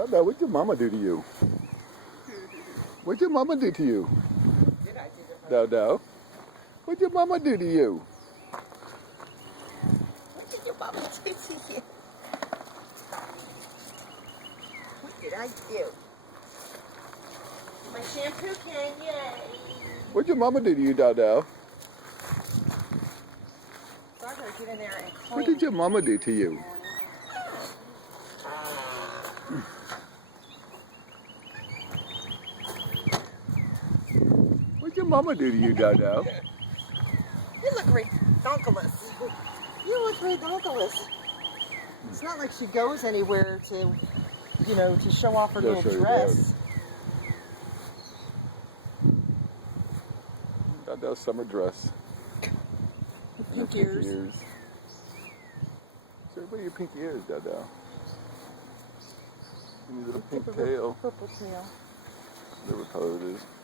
Dodo, what'd your mama do to you? What'd your mama do to you? Did I do it? Dodo, what'd your mama do to you? What did your mama do to you? What did I do? My shampoo can, yay! What'd your mama do to you, Dodo? So I gotta get in there and clean. What did your mama do to you? What'd your mama do to you, Dodo? You look redonkulous. You look redonkulous. It's not like she goes anywhere to, to show off her little Yes, sir, dress. Dodo's summer dress. Pink Your ears. So everybody your pink ears, Dodo. And your little pink Purple tail. Purple tail. Whatever color it is.